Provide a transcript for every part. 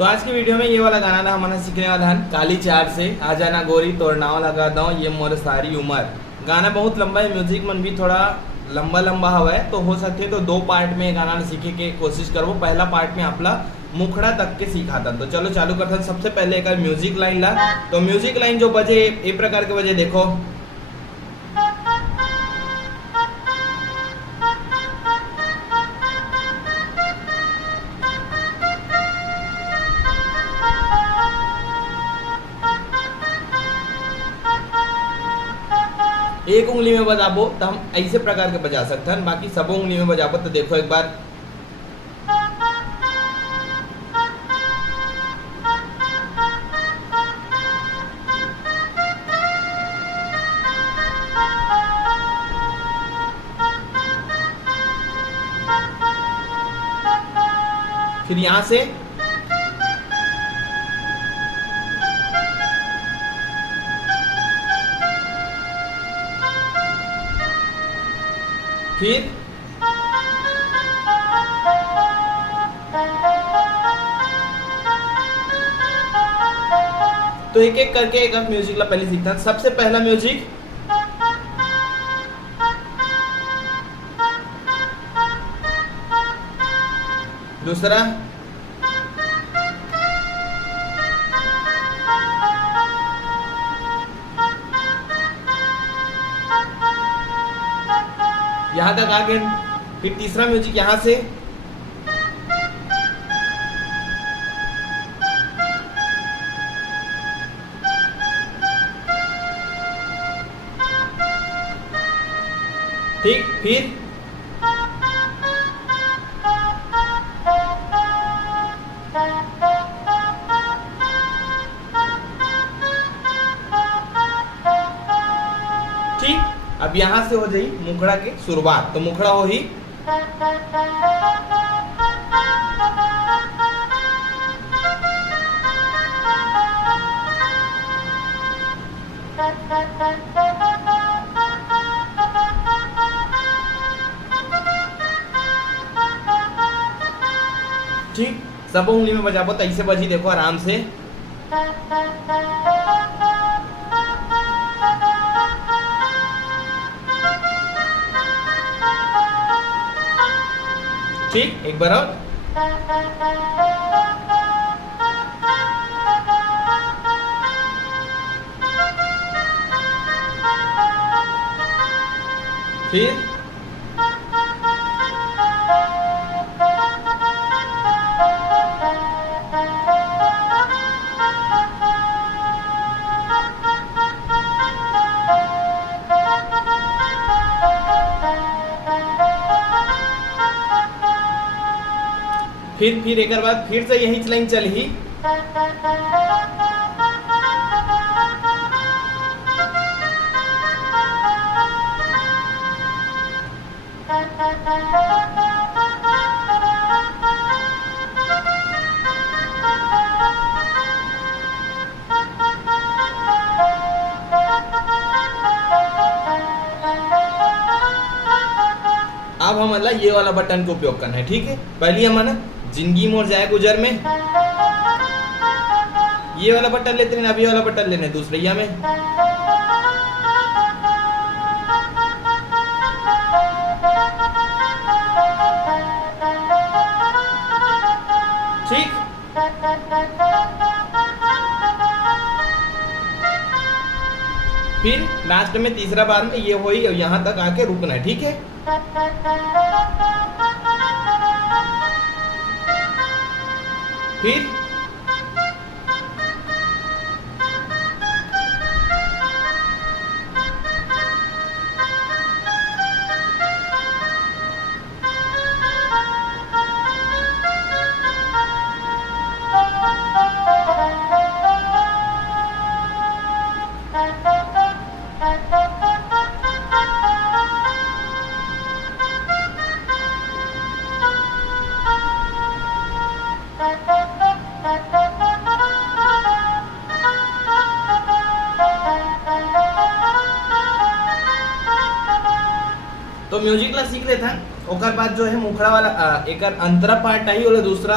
तो आज की वीडियो में ये वाला गाना ना हमारा सीखने वाला है काली चार से आ जाना गोरी तोड़ नाव लगा दो ये मोर सारी उम्र। गाना बहुत लंबा है, म्यूजिक मन भी थोड़ा लंबा लंबा हवा है, तो हो सके तो दो पार्ट में गाना सीखे के कोशिश करो। पहला पार्ट में आपला मुखड़ा तक के सीखा था, तो चलो चालू करते हैं। सबसे पहले एक म्यूजिक लाइन ला, तो म्यूजिक लाइन जो बजे ए प्रकार के बजे देखो। एक उंगली में बजाबो तो हम ऐसे प्रकार के बजा सकते हैं, बाकी सब उंगली में बजाबो तो देखो एक बार। फिर यहां से फिर तो एक एक करके एक म्यूजिक ला पहले सीखता है। सबसे पहला म्यूजिक दूसरा यहां तक आ गए। फिर तीसरा म्यूजिक यहां से ठीक। फिर ठीक। अब यहां से हो जाई मुखड़ा के शुरुआत, तो मुखड़ा हो ही ठीक। सब उंगली में बजाबो तो ऐसे बजी देखो आराम से। ठीक, एक बार और। फिर फिर एक बार फिर से यही लाइन चल ही। अब हम ये वाला बटन का उपयोग करना है, ठीक है। पहले हम जिंदगी मोर जाए गुजर में ये वाला बटन लेते हैं, अभी वाला बटन लेने दूसरे में। ठीक। फिर लास्ट में तीसरा बार में ये होई और यहाँ तक आके रुकना है, ठीक है। फिर तो म्यूजिक ला सीख लेता, ओकर बाद जो है मुखड़ा वाला एक अंतरा पार्ट आई और दूसरा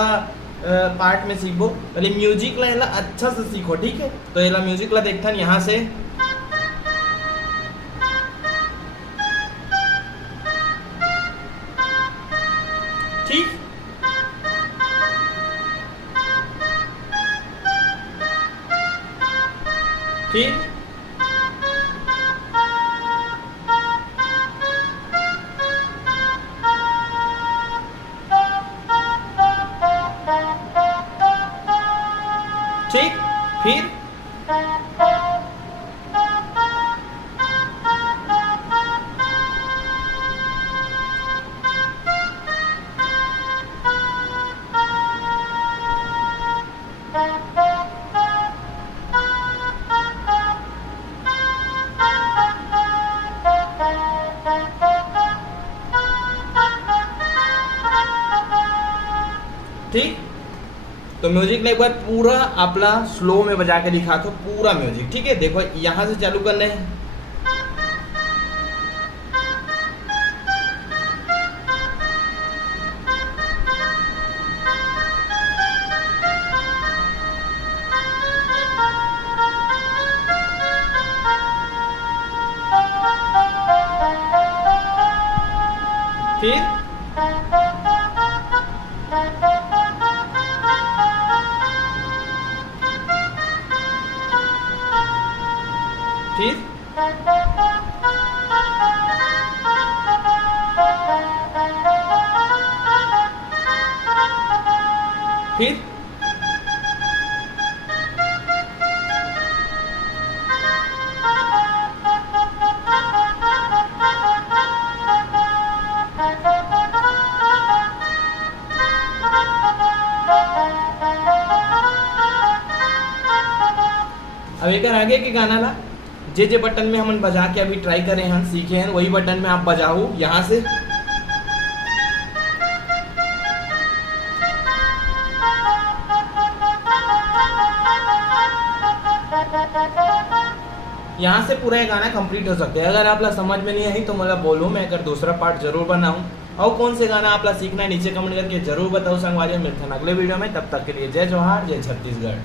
पार्ट में सीखो पहले म्यूजिक ला अच्छा से सीखो, ठीक है। तो ये म्यूजिक ला देखथन यहाँ से ठीक, ठीक, ठीक, फिर ठीक। तो म्यूजिक ने एक बार पूरा अपना स्लो में बजा के दिखा दो पूरा म्यूजिक, ठीक है। देखो यहाँ से चालू करने हैं, फिर फिर फिर अब एक आगे के गाना ला जे बटन में हम बजा के अभी ट्राई करे हैं, सीखे हैं, वही बटन में आप बजाओ यहाँ से। यहाँ से पूरा ये गाना कंप्लीट हो सकता है। अगर आप समझ में नहीं आई तो मतलब बोलो, मैं अगर दूसरा पार्ट जरूर बनाऊं। और कौन से गाना आप सीखना है नीचे कमेंट करके जरूर बताओ संगवारी। मिलते हैं अगले वीडियो में, तब तक के लिए जय जोहार, जय छत्तीसगढ़।